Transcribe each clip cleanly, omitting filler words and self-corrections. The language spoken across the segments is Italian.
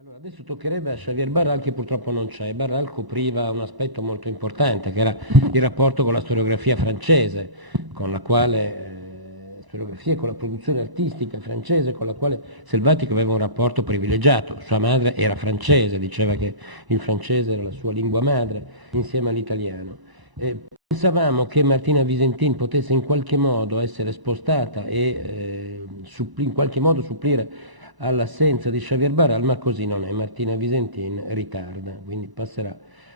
Allora, adesso toccherebbe a Xavier Barral, che purtroppo non c'è. Barral copriva un aspetto molto importante, che era il rapporto con la storiografia francese, con la quale, storiografia, con la produzione artistica francese, con la quale Selvatico aveva un rapporto privilegiato. Sua madre era francese, diceva che il francese era la sua lingua madre, insieme all'italiano. Pensavamo che Martina Visentin potesse in qualche modo essere spostata e in qualche modo supplire all'assenza di Xavier Barral, ma così non è. Martina Visentin ritarda, quindi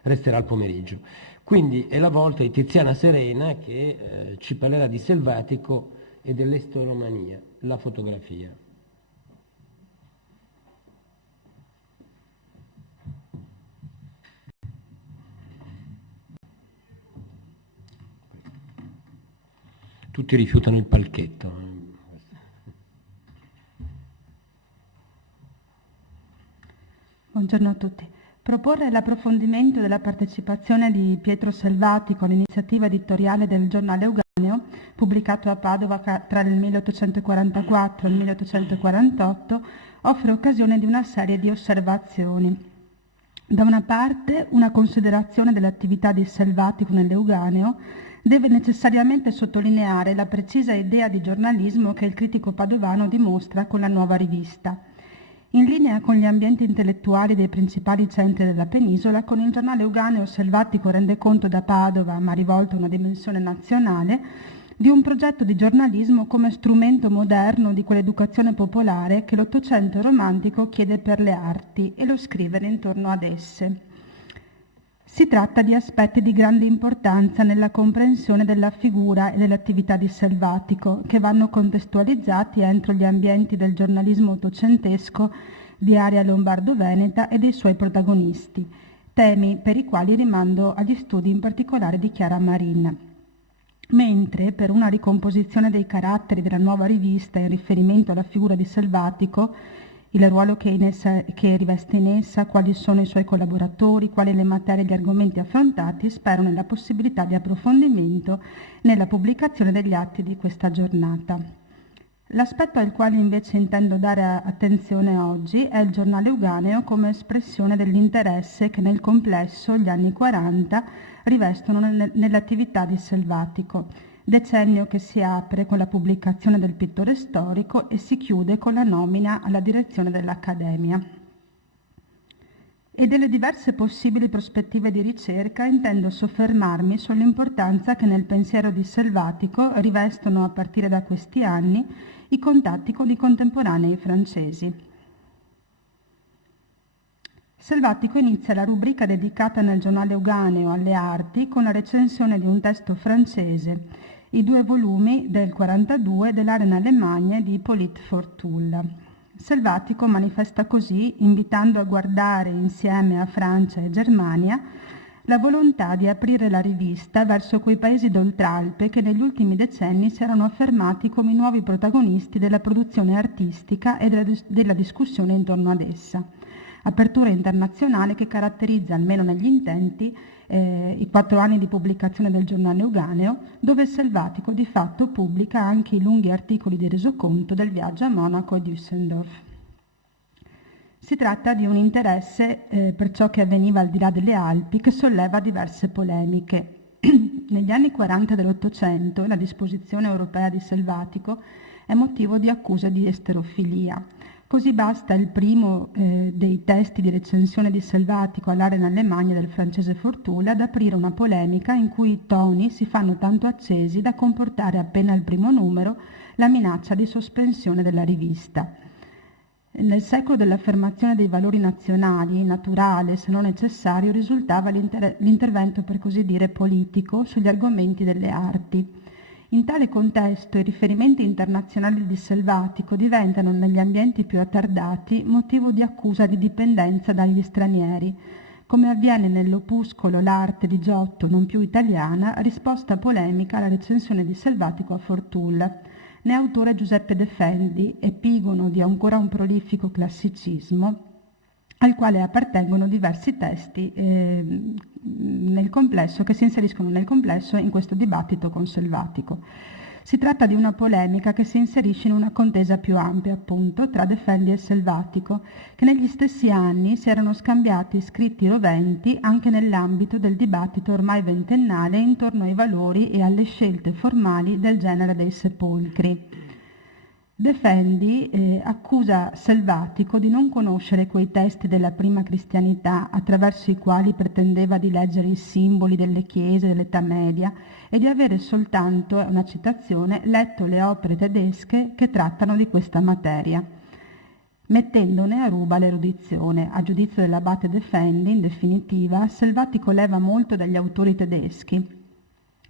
resterà al pomeriggio. Quindi è la volta di Tiziana Serena che ci parlerà di Selvatico e dell'estoromania, la fotografia. Tutti rifiutano il palchetto. Buongiorno a tutti. Proporre l'approfondimento della partecipazione di Pietro Selvatico all'iniziativa editoriale del giornale Euganeo, pubblicato a Padova tra il 1844 e il 1848, offre occasione di una serie di osservazioni. Da una parte, una considerazione dell'attività di Selvatico nell'Euganeo deve necessariamente sottolineare la precisa idea di giornalismo che il critico padovano dimostra con la nuova rivista. In linea con gli ambienti intellettuali dei principali centri della penisola, con il giornale Euganeo Selvatico rende conto da Padova, ma rivolto a una dimensione nazionale, di un progetto di giornalismo come strumento moderno di quell'educazione popolare che l'Ottocento romantico chiede per le arti e lo scrivere intorno ad esse. Si tratta di aspetti di grande importanza nella comprensione della figura e dell'attività di Selvatico, che vanno contestualizzati entro gli ambienti del giornalismo ottocentesco di area lombardo-veneta e dei suoi protagonisti, temi per i quali rimando agli studi in particolare di Chiara Marin. Mentre per una ricomposizione dei caratteri della nuova rivista in riferimento alla figura di Selvatico, il ruolo che riveste in essa, quali sono i suoi collaboratori, quali le materie e gli argomenti affrontati, spero nella possibilità di approfondimento nella pubblicazione degli atti di questa giornata. L'aspetto al quale invece intendo dare attenzione oggi è il giornale Euganeo come espressione dell'interesse che nel complesso gli anni 40 rivestono nell'attività di Selvatico, decennio che si apre con la pubblicazione del Pittore storico e si chiude con la nomina alla direzione dell'Accademia. E delle diverse possibili prospettive di ricerca intendo soffermarmi sull'importanza che nel pensiero di Selvatico rivestono a partire da questi anni i contatti con i contemporanei francesi. Selvatico inizia la rubrica dedicata nel giornale Euganeo alle arti con la recensione di un testo francese, i 2 volumi del 42 dell'Arena Allemagne di Hippolyte Fortulla. Selvatico manifesta così, invitando a guardare insieme a Francia e Germania, la volontà di aprire la rivista verso quei paesi d'oltralpe che negli ultimi decenni si erano affermati come i nuovi protagonisti della produzione artistica e della discussione intorno ad essa. Apertura internazionale che caratterizza, almeno negli intenti, i 4 anni di pubblicazione del giornale Euganeo, dove Selvatico di fatto pubblica anche i lunghi articoli di resoconto del viaggio a Monaco e Düsseldorf. Si tratta di un interesse per ciò che avveniva al di là delle Alpi che solleva diverse polemiche. Negli anni 40 dell'Ottocento la disposizione europea di Selvatico è motivo di accuse di esterofilia. Così basta il primo dei testi di recensione di Selvatico all'Arena Allemagne del francese Fortulla ad aprire una polemica in cui i toni si fanno tanto accesi da comportare appena al primo numero la minaccia di sospensione della rivista. Nel secolo dell'affermazione dei valori nazionali, naturale se non necessario, risultava l'intervento per così dire politico sugli argomenti delle arti. In tale contesto i riferimenti internazionali di Selvatico diventano negli ambienti più attardati motivo di accusa di dipendenza dagli stranieri, come avviene nell'opuscolo L'arte di Giotto, non più italiana, risposta polemica alla recensione di Selvatico a Fortulla. Ne è autore Giuseppe De Fendi, epigono di ancora un prolifico classicismo, al quale appartengono diversi testi nel complesso, che si inseriscono nel complesso in questo dibattito con Selvatico. Si tratta di una polemica che si inserisce in una contesa più ampia, appunto, tra Defendi e Selvatico, che negli stessi anni si erano scambiati scritti roventi anche nell'ambito del dibattito ormai ventennale intorno ai valori e alle scelte formali del genere dei sepolcri. Defendi accusa Selvatico di non conoscere quei testi della prima cristianità attraverso i quali pretendeva di leggere i simboli delle chiese dell'età media e di avere soltanto, è una citazione, letto le opere tedesche che trattano di questa materia, mettendone a ruba l'erudizione. A giudizio dell'abate Defendi, in definitiva, Selvatico leva molto dagli autori tedeschi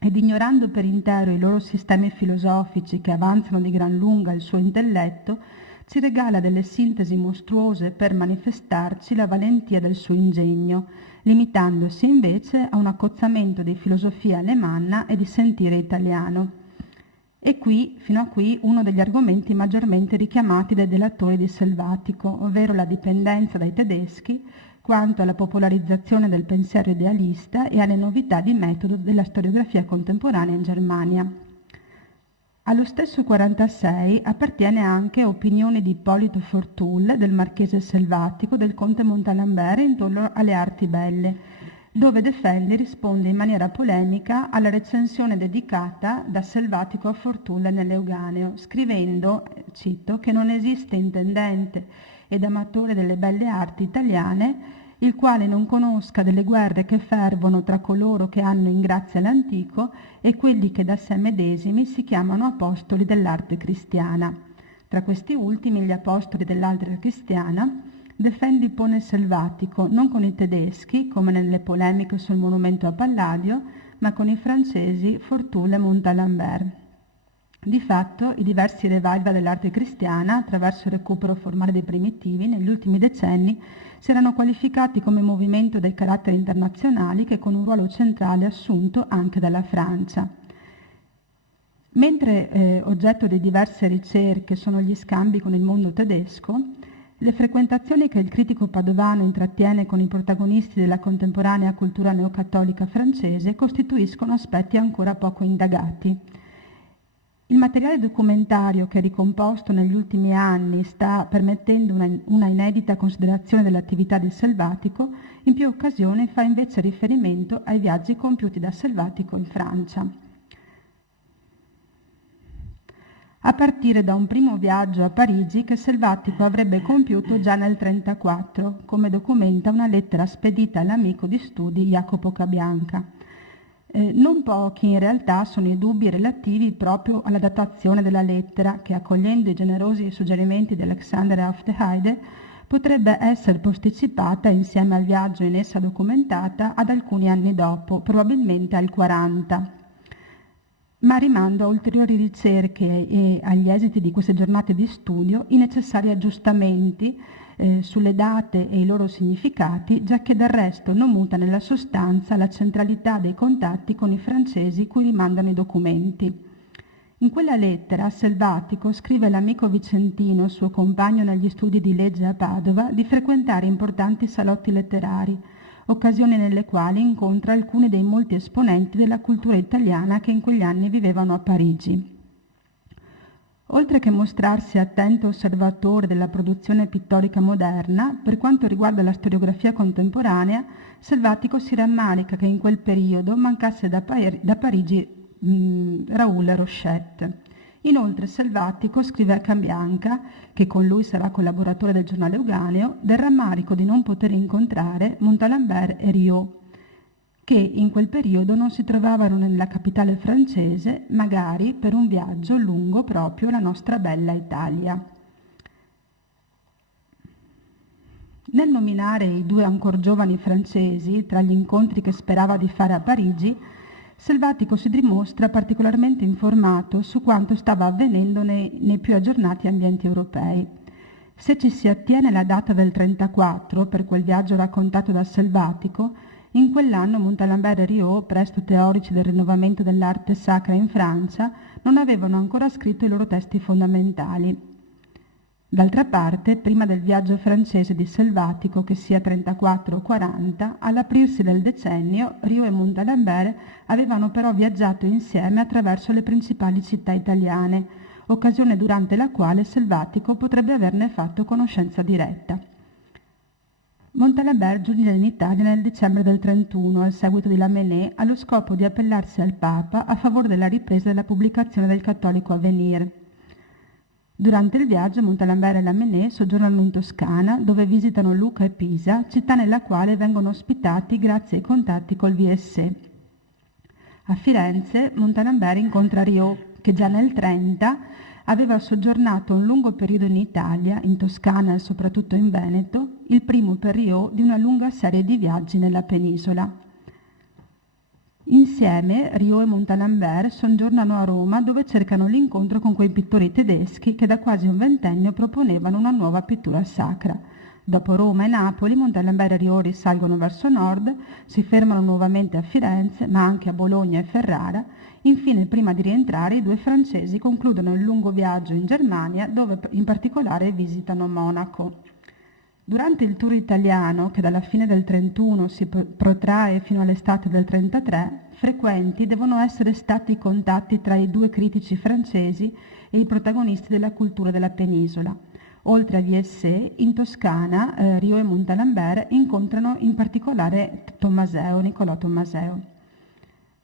ed ignorando per intero i loro sistemi filosofici che avanzano di gran lunga il suo intelletto, ci regala delle sintesi mostruose per manifestarci la valentia del suo ingegno, limitandosi invece a un accozzamento di filosofia alemanna e di sentire italiano. E qui, fino a qui, uno degli argomenti maggiormente richiamati dai delatori di Selvatico, ovvero la dipendenza dai tedeschi, quanto alla popolarizzazione del pensiero idealista e alle novità di metodo della storiografia contemporanea in Germania. Allo stesso 46 appartiene anche Opinioni di Ippolito Fortul, del marchese Selvatico, del conte Montalembert intorno alle arti belle, dove Defendi risponde in maniera polemica alla recensione dedicata da Selvatico a Fortul nell'Euganeo, scrivendo, cito, che non esiste intendente ed amatore delle belle arti italiane, il quale non conosca delle guerre che fervono tra coloro che hanno in grazia l'antico e quelli che da sé medesimi si chiamano apostoli dell'arte cristiana. Tra questi ultimi, gli apostoli dell'arte cristiana, Defendi pone Selvatico non con i tedeschi, come nelle polemiche sul monumento a Palladio, ma con i francesi Fortul e Montalembert. Di fatto, i diversi revival dell'arte cristiana, attraverso il recupero formale dei primitivi, negli ultimi decenni si erano qualificati come movimento dai caratteri internazionali che con un ruolo centrale assunto anche dalla Francia. Mentre oggetto di diverse ricerche sono gli scambi con il mondo tedesco, le frequentazioni che il critico padovano intrattiene con i protagonisti della contemporanea cultura neocattolica francese costituiscono aspetti ancora poco indagati. Il materiale documentario che ricomposto negli ultimi anni sta permettendo una inedita considerazione dell'attività di Selvatico, in più occasioni fa invece riferimento ai viaggi compiuti da Selvatico in Francia. A partire da un primo viaggio a Parigi che Selvatico avrebbe compiuto già nel 1934, come documenta una lettera spedita all'amico di studi Jacopo Cabianca. Non pochi in realtà sono i dubbi relativi proprio alla datazione della lettera che, accogliendo i generosi suggerimenti di Alexander auf der Heide, potrebbe essere posticipata insieme al viaggio in essa documentata ad alcuni anni dopo, probabilmente al 40. Ma rimando a ulteriori ricerche e agli esiti di queste giornate di studio i necessari aggiustamenti sulle date e i loro significati, giacché del resto non muta nella sostanza la centralità dei contatti con i francesi cui rimandano i documenti. In quella lettera Selvatico scrive all'amico vicentino, suo compagno negli studi di legge a Padova, di frequentare importanti salotti letterari, occasioni nelle quali incontra alcuni dei molti esponenti della cultura italiana che in quegli anni vivevano a Parigi. Oltre che mostrarsi attento osservatore della produzione pittorica moderna, per quanto riguarda la storiografia contemporanea, Selvatico si rammarica che in quel periodo mancasse da Parigi Raoul Rochette. Inoltre Selvatico scrive a Cabianca, che con lui sarà collaboratore del giornale Euganeo, del rammarico di non poter incontrare Montalembert e Riot, che in quel periodo non si trovavano nella capitale francese, magari per un viaggio lungo proprio la nostra bella Italia. Nel nominare i due ancor giovani francesi tra gli incontri che sperava di fare a Parigi, Selvatico si dimostra particolarmente informato su quanto stava avvenendo nei più aggiornati ambienti europei. Se ci si attiene la data del 1934, per quel viaggio raccontato da Selvatico, in quell'anno Montalembert e Riot, presto teorici del rinnovamento dell'arte sacra in Francia, non avevano ancora scritto i loro testi fondamentali. D'altra parte, prima del viaggio francese di Selvatico, che sia 34 o 40, all'aprirsi del decennio, Rio e Montalembert avevano però viaggiato insieme attraverso le principali città italiane, occasione durante la quale Selvatico potrebbe averne fatto conoscenza diretta. Montalembert giunge in Italia nel dicembre del 31, al seguito di Lamennais, allo scopo di appellarsi al Papa a favore della ripresa della pubblicazione del Cattolico Avenir. Durante il viaggio Montalembert e Lamennais soggiornano in Toscana, dove visitano Lucca e Pisa, città nella quale vengono ospitati grazie ai contatti col VSE. A Firenze Montalembert incontra Riot, che già nel 30 aveva soggiornato un lungo periodo in Italia, in Toscana e soprattutto in Veneto, il primo per Riot di una lunga serie di viaggi nella penisola. Insieme Riot e Montalembert soggiornano a Roma, dove cercano l'incontro con quei pittori tedeschi che da quasi un ventennio proponevano una nuova pittura sacra. Dopo Roma e Napoli, Montalembert e Riot risalgono verso nord, si fermano nuovamente a Firenze, ma anche a Bologna e Ferrara. Infine, prima di rientrare, i due francesi concludono il lungo viaggio in Germania, dove in particolare visitano Monaco. Durante il tour italiano, che dalla fine del 31 si protrae fino all'estate del 33, frequenti devono essere stati i contatti tra i due critici francesi e i protagonisti della cultura della penisola. Oltre a VSE, in Toscana, Riot e Montalembert incontrano in particolare Nicolò Tommaseo.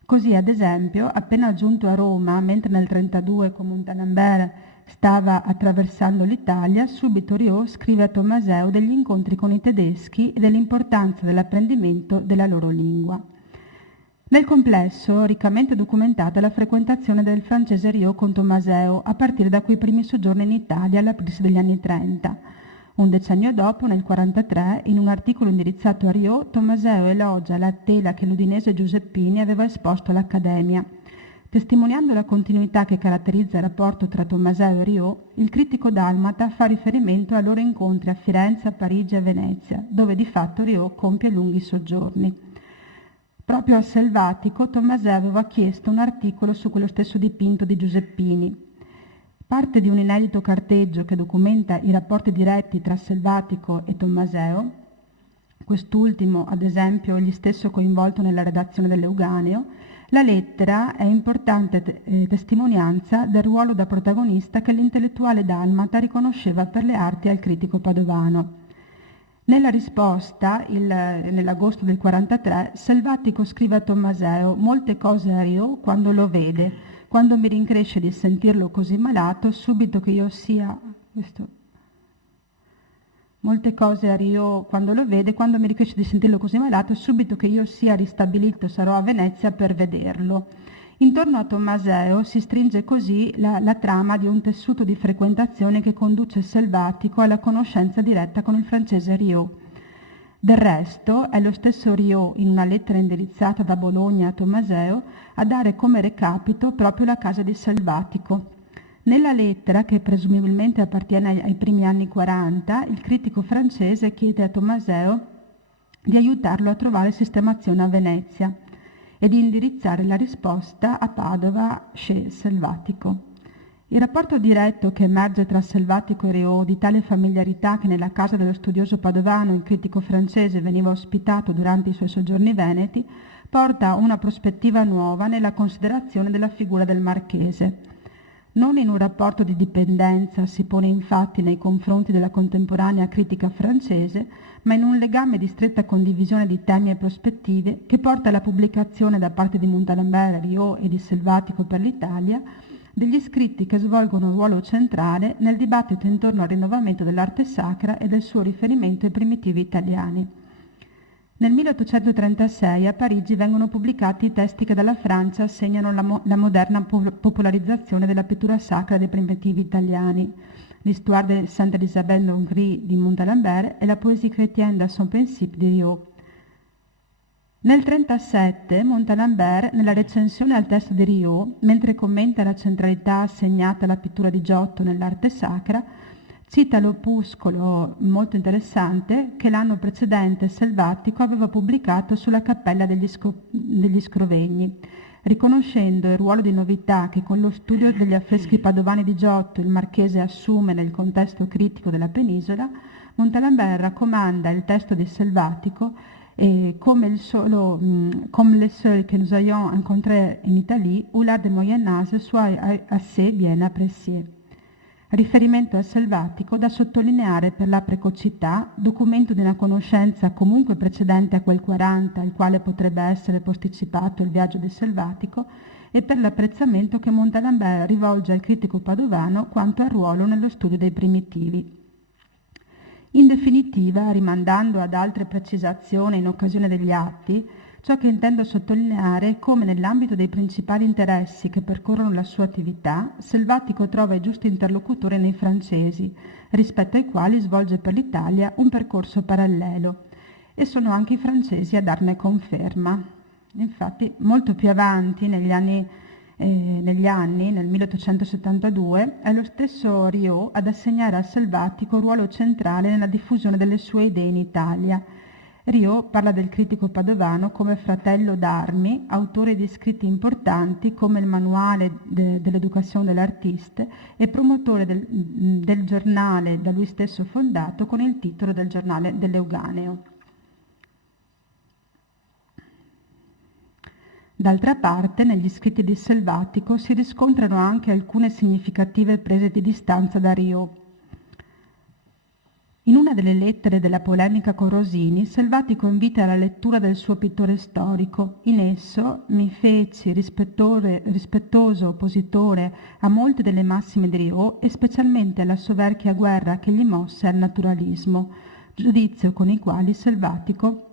Così, ad esempio, appena giunto a Roma, mentre nel 32 con Montalembert stava attraversando l'Italia, subito Riot scrive a Tommaseo degli incontri con i tedeschi e dell'importanza dell'apprendimento della loro lingua. Nel complesso, riccamente documentata la frequentazione del francese Riot con Tommaseo, a partire da quei primi soggiorni in Italia all'aprirsi degli anni 30. Un decennio dopo, nel 43, in un articolo indirizzato a Riot, Tommaseo elogia la tela che l'udinese Giuseppini aveva esposto all'Accademia. Testimoniando la continuità che caratterizza il rapporto tra Tommaseo e Riot, il critico dalmata fa riferimento ai loro incontri a Firenze, a Parigi e a Venezia, dove di fatto Riot compie lunghi soggiorni. Proprio a Selvatico, Tommaseo aveva chiesto un articolo su quello stesso dipinto di Giuseppini. Parte di un inedito carteggio che documenta i rapporti diretti tra Selvatico e Tommaseo, quest'ultimo ad esempio egli stesso coinvolto nella redazione dell'Euganeo, la lettera è importante testimonianza del ruolo da protagonista che l'intellettuale dalmata riconosceva per le arti al critico padovano. Nella risposta, nell'agosto del 43, Selvatico scrive a Tommaseo molte cose a Riot quando lo vede. Quando mi rincresce di sentirlo così malato, subito che io sia... Molte cose a Riot quando lo vede, quando mi rincresce di sentirlo così malato, subito che io sia ristabilito sarò a Venezia per vederlo. Intorno a Tommaseo si stringe così la trama di un tessuto di frequentazione che conduce Selvatico alla conoscenza diretta con il francese Riot. Del resto è lo stesso Riot, in una lettera indirizzata da Bologna a Tommaseo, a dare come recapito proprio la casa di Selvatico. Nella lettera, che presumibilmente appartiene ai primi anni 40, il critico francese chiede a Tommaseo di aiutarlo a trovare sistemazione a Venezia e di indirizzare la risposta a Padova chez Selvatico. Il rapporto diretto che emerge tra Selvatico e Riot, di tale familiarità che nella casa dello studioso padovano il critico francese veniva ospitato durante i suoi soggiorni veneti, porta una prospettiva nuova nella considerazione della figura del marchese. Non in un rapporto di dipendenza si pone infatti nei confronti della contemporanea critica francese, ma in un legame di stretta condivisione di temi e prospettive che porta alla pubblicazione da parte di Montalembert, Riot e di Selvatico per l'Italia degli scritti che svolgono un ruolo centrale nel dibattito intorno al rinnovamento dell'arte sacra e del suo riferimento ai primitivi italiani. Nel 1836 a Parigi vengono pubblicati i testi che dalla Francia segnano la moderna popolarizzazione della pittura sacra dei primitivi italiani, l'Histoire de Sainte Isabelle d'Hongrie di Montalembert e la Poésie chrétienne da son principe di Riot. Nel 1937 Montalembert, nella recensione al testo di Riot, mentre commenta la centralità assegnata alla pittura di Giotto nell'arte sacra, cita l'opuscolo molto interessante che l'anno precedente Selvatico aveva pubblicato sulla cappella degli Scrovegni. riconoscendo il ruolo di novità che con lo studio degli affreschi padovani di Giotto il Marchese assume nel contesto critico della penisola, Montalembert raccomanda il testo di Selvatico comme le seul que nous ayons rencontré in Italie, où l'art du Moyen Âge soit assez bien apprécié. Riferimento al Selvatico da sottolineare per la precocità, documento di una conoscenza comunque precedente a quel 40 al quale potrebbe essere posticipato il viaggio di Selvatico, e per l'apprezzamento che Montalembert rivolge al critico padovano quanto al ruolo nello studio dei primitivi. In definitiva, rimandando ad altre precisazioni in occasione degli atti, ciò che intendo sottolineare è come nell'ambito dei principali interessi che percorrono la sua attività, Selvatico trova i giusti interlocutori nei francesi, rispetto ai quali svolge per l'Italia un percorso parallelo, e sono anche i francesi a darne conferma. Infatti, molto più avanti, nel 1872, è lo stesso Riot ad assegnare al Selvatico un ruolo centrale nella diffusione delle sue idee in Italia. Riot parla del critico padovano come fratello d'armi, autore di scritti importanti come il Manuale dell'Education de l'Artiste e promotore del giornale da lui stesso fondato con il titolo del Giornale dell'Euganeo. D'altra parte, negli scritti di Selvatico si riscontrano anche alcune significative prese di distanza da Riot. In una delle lettere della polemica con Rosini, Selvatico invita alla lettura del suo pittore storico. In esso mi feci rispettoso oppositore a molte delle massime di Riot e specialmente alla soverchia guerra che gli mosse al naturalismo, giudizio con i quali Selvatico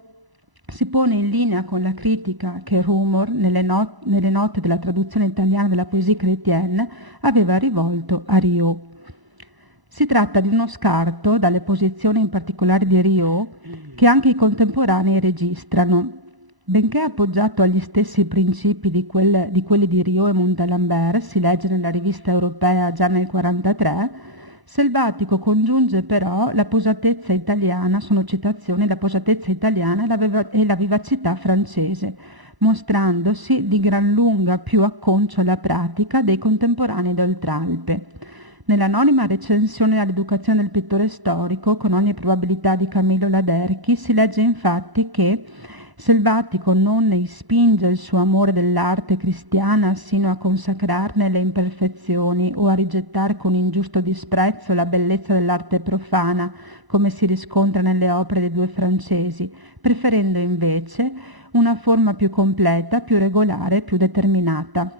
si pone in linea con la critica che Rumor, nelle note della traduzione italiana della poesie chrétienne, aveva rivolto a Riot. Si tratta di uno scarto dalle posizioni in particolare di Riot che anche i contemporanei registrano. Benché appoggiato agli stessi principi di quelli di Riot e Montalembert, si legge nella rivista europea già nel 1943, Selvatico congiunge però la posatezza italiana, sono citazioni, la posatezza italiana e la vivacità francese, mostrandosi di gran lunga più acconcio alla pratica dei contemporanei d'Oltralpe. Nell'anonima recensione all'educazione del pittore storico, con ogni probabilità di Camillo Laderchi, si legge infatti che Selvatico non ne ispinge il suo amore dell'arte cristiana sino a consacrarne le imperfezioni o a rigettar con ingiusto disprezzo la bellezza dell'arte profana, come si riscontra nelle opere dei due francesi, preferendo invece una forma più completa, più regolare, più determinata.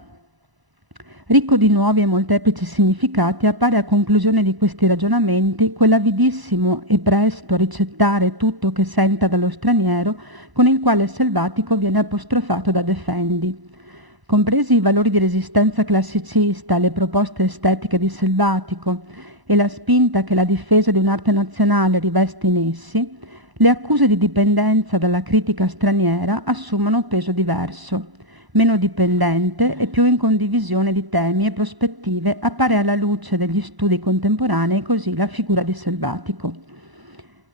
Ricco di nuovi e molteplici significati, appare a conclusione di questi ragionamenti quell'avidissimo e presto a ricettare tutto che senta dallo straniero con il quale Selvatico viene apostrofato da Defendi. Compresi i valori di resistenza classicista alle proposte estetiche di Selvatico e la spinta che la difesa di un'arte nazionale riveste in essi, le accuse di dipendenza dalla critica straniera assumono peso diverso. Meno dipendente e più in condivisione di temi e prospettive appare alla luce degli studi contemporanei così la figura di Selvatico.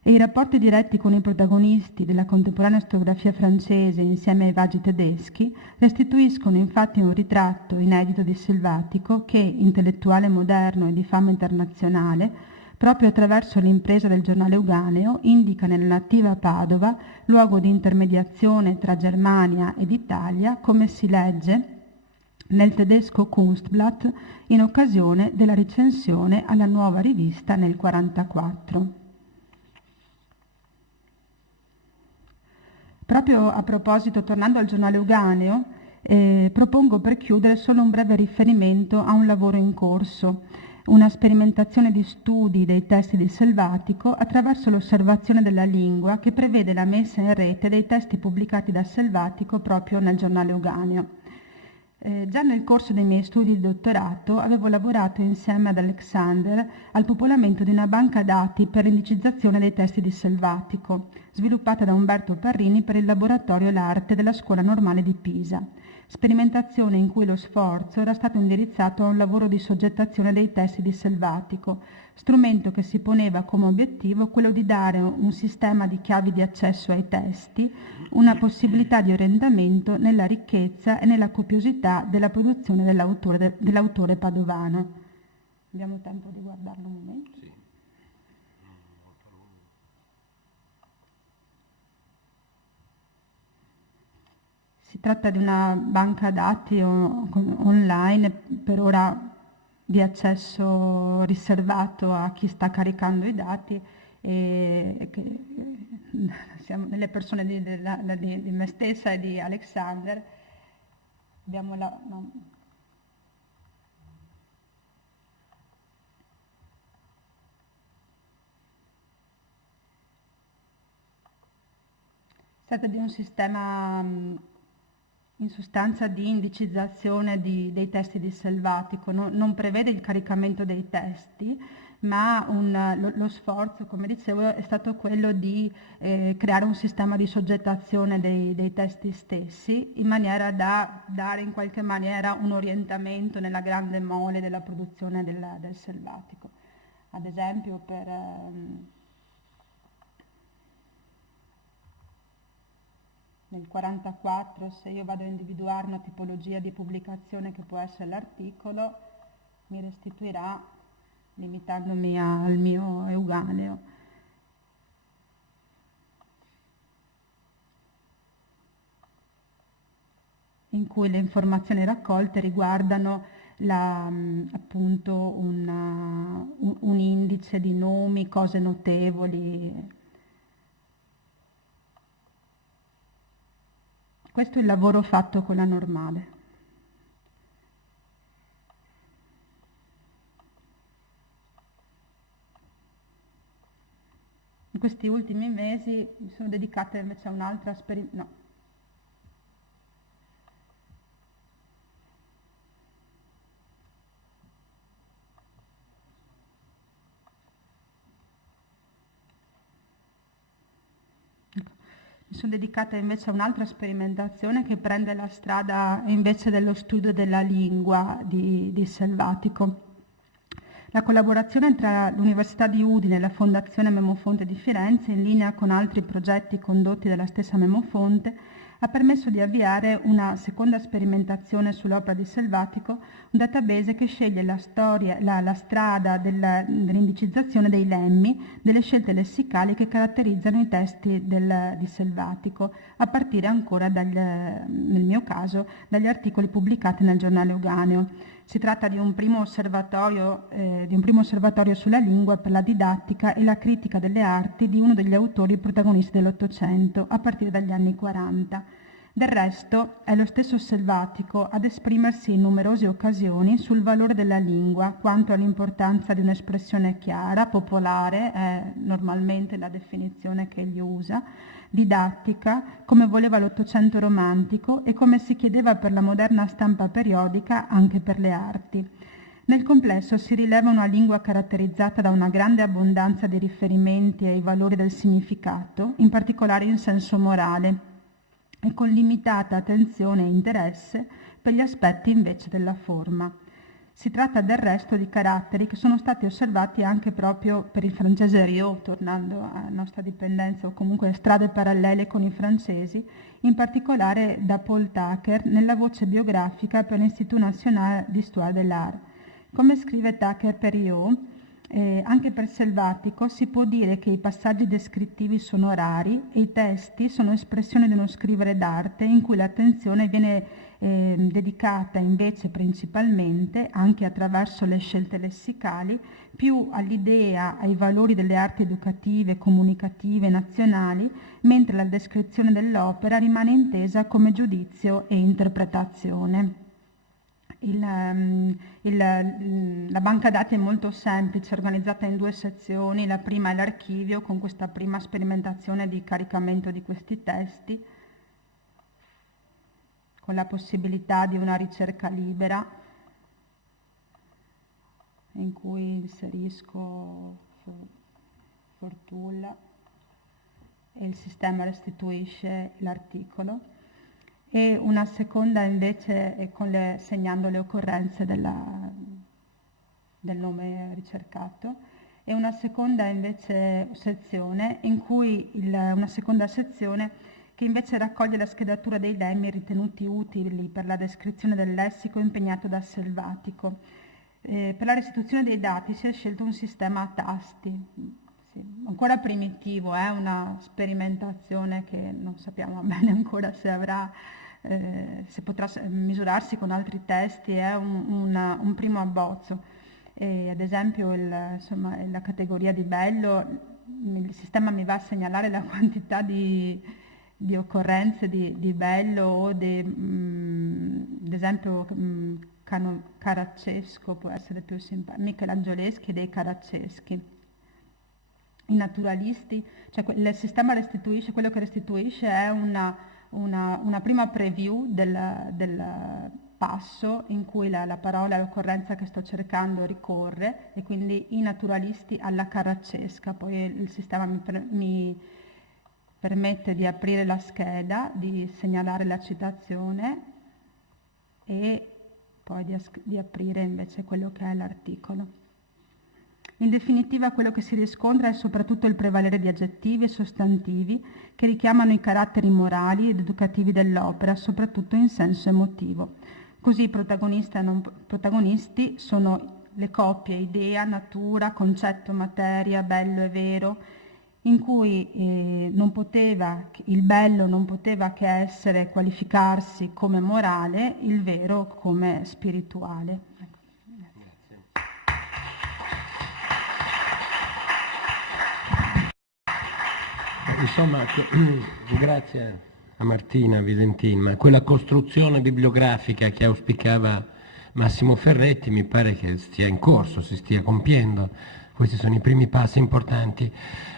E i rapporti diretti con i protagonisti della contemporanea storiografia francese insieme ai vaggi tedeschi restituiscono infatti un ritratto inedito di Selvatico che, intellettuale moderno e di fama internazionale, proprio attraverso l'impresa del giornale Euganeo, indica nella nativa Padova, luogo di intermediazione tra Germania ed Italia, come si legge nel tedesco Kunstblatt in occasione della recensione alla nuova rivista nel 1944. Proprio a proposito, tornando al giornale Euganeo, propongo per chiudere solo un breve riferimento a un lavoro in corso, una sperimentazione di studi dei testi di Selvatico attraverso l'osservazione della lingua che prevede la messa in rete dei testi pubblicati da Selvatico proprio nel giornale Euganeo. Già nel corso dei miei studi di dottorato avevo lavorato insieme ad Alexander al popolamento di una banca dati per l'indicizzazione dei testi di Selvatico, sviluppata da Umberto Parrini per il laboratorio L'Arte della Scuola Normale di Pisa. sperimentazione in cui lo sforzo era stato indirizzato a un lavoro di soggettazione dei testi di Selvatico, strumento che si poneva come obiettivo quello di dare un sistema di chiavi di accesso ai testi, una possibilità di orientamento nella ricchezza e nella copiosità della produzione dell'autore padovano. Abbiamo tempo di guardarlo un momento? Sì. Si tratta di una banca dati online, per ora di accesso riservato a chi sta caricando i dati, e che siamo nelle persone di me stessa e di Alexander. Abbiamo si tratta di un sistema in sostanza di indicizzazione dei testi di Selvatico. Non prevede il caricamento dei testi, ma lo sforzo, come dicevo, è stato quello di creare un sistema di soggettazione dei testi stessi, in maniera da dare in qualche maniera un orientamento nella grande mole della produzione del Selvatico. Ad esempio, nel 44, se io vado a individuare una tipologia di pubblicazione che può essere l'articolo, mi restituirà, limitandomi al mio Euganeo, in cui le informazioni raccolte riguardano appunto un indice di nomi, cose notevoli. Questo è il lavoro fatto con la normale. In questi ultimi mesi mi sono dedicata invece a un'altra sperimentazione. Mi sono dedicata invece a un'altra sperimentazione che prende la strada invece dello studio della lingua di Selvatico. La collaborazione tra l'Università di Udine e la Fondazione Memofonte di Firenze, in linea con altri progetti condotti dalla stessa Memofonte, ha permesso di avviare una seconda sperimentazione sull'opera di Selvatico, un database che sceglie la strada dell'indicizzazione dei lemmi, delle scelte lessicali che caratterizzano i testi di Selvatico, a partire ancora, nel mio caso, dagli articoli pubblicati nel giornale Euganeo. Si tratta di un primo osservatorio sulla lingua per la didattica e la critica delle arti di uno degli autori protagonisti dell'Ottocento, a partire dagli anni 40. Del resto, è lo stesso Selvatico ad esprimersi in numerose occasioni sul valore della lingua, quanto all'importanza di un'espressione chiara, popolare, è normalmente la definizione che egli usa, didattica, come voleva l'Ottocento romantico e come si chiedeva per la moderna stampa periodica anche per le arti. Nel complesso si rileva una lingua caratterizzata da una grande abbondanza di riferimenti ai valori del significato, in particolare in senso morale, e con limitata attenzione e interesse per gli aspetti invece della forma. Si tratta del resto di caratteri che sono stati osservati anche proprio per il francese Riot, tornando alla nostra dipendenza, o comunque strade parallele con i francesi, in particolare da Paul Tucker nella voce biografica per l'Institut National d'Histoire de l'Art. Come scrive Tucker per Riot, anche per Selvatico si può dire che i passaggi descrittivi sono rari e i testi sono espressione di uno scrivere d'arte in cui l'attenzione viene dedicata invece principalmente, anche attraverso le scelte lessicali, più all'idea, ai valori delle arti educative, comunicative, nazionali, mentre la descrizione dell'opera rimane intesa come giudizio e interpretazione. La banca dati è molto semplice, organizzata in 2 sezioni. La prima è l'archivio, con questa prima sperimentazione di caricamento di questi testi, con la possibilità di una ricerca libera, in cui inserisco Fortulla e il sistema restituisce l'articolo. e una seconda invece segnando le occorrenze del nome ricercato, e una seconda invece sezione una seconda sezione che invece raccoglie la schedatura dei lemmi ritenuti utili per la descrizione del lessico impegnato da Selvatico. Per la restituzione dei dati si è scelto un sistema a tasti, sì, ancora primitivo, una sperimentazione che non sappiamo bene ancora se potrà misurarsi con altri testi, è un primo abbozzo. Ad esempio la categoria di bello, il sistema mi va a segnalare la quantità di occorrenze di bello o ad esempio Caraccesco può essere più simpatico, Michelangioleschi e dei Caracceschi. I naturalisti, cioè il sistema restituisce, quello che restituisce è una prima preview del passo in cui la parola e l'occorrenza che sto cercando ricorre, e quindi i naturalisti alla Caraccesca. Poi il sistema mi permette di aprire la scheda, di segnalare la citazione e poi di aprire invece quello che è l'articolo. In definitiva, quello che si riscontra è soprattutto il prevalere di aggettivi e sostantivi che richiamano i caratteri morali ed educativi dell'opera, soprattutto in senso emotivo. Così protagonisti sono le coppie idea, natura, concetto, materia, bello e vero, in cui il bello non poteva che essere qualificarsi come morale, il vero come spirituale. Insomma, grazie a Martina Visentin, ma quella costruzione bibliografica che auspicava Massimo Ferretti mi pare che stia in corso, si stia compiendo. Questi sono i primi passi importanti.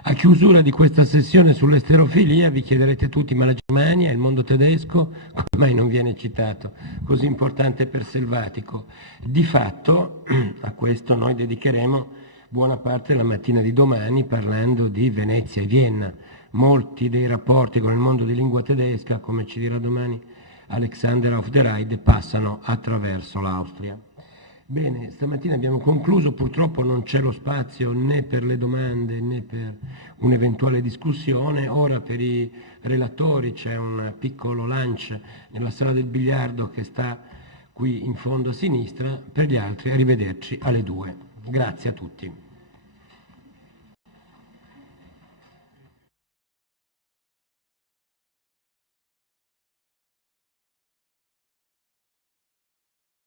A chiusura di questa sessione sull'esterofilia vi chiederete tutti, ma la Germania, il mondo tedesco, come mai non viene citato? Così importante per Selvatico. Di fatto a questo noi dedicheremo buona parte della mattina di domani parlando di Venezia e Vienna. Molti dei rapporti con il mondo di lingua tedesca, come ci dirà domani Alexander auf der Heide, passano attraverso l'Austria. Bene, stamattina abbiamo concluso, purtroppo non c'è lo spazio né per le domande né per un'eventuale discussione. Ora per i relatori c'è un piccolo lunch nella sala del biliardo che sta qui in fondo a sinistra, per gli altri arrivederci alle 2. Grazie a tutti.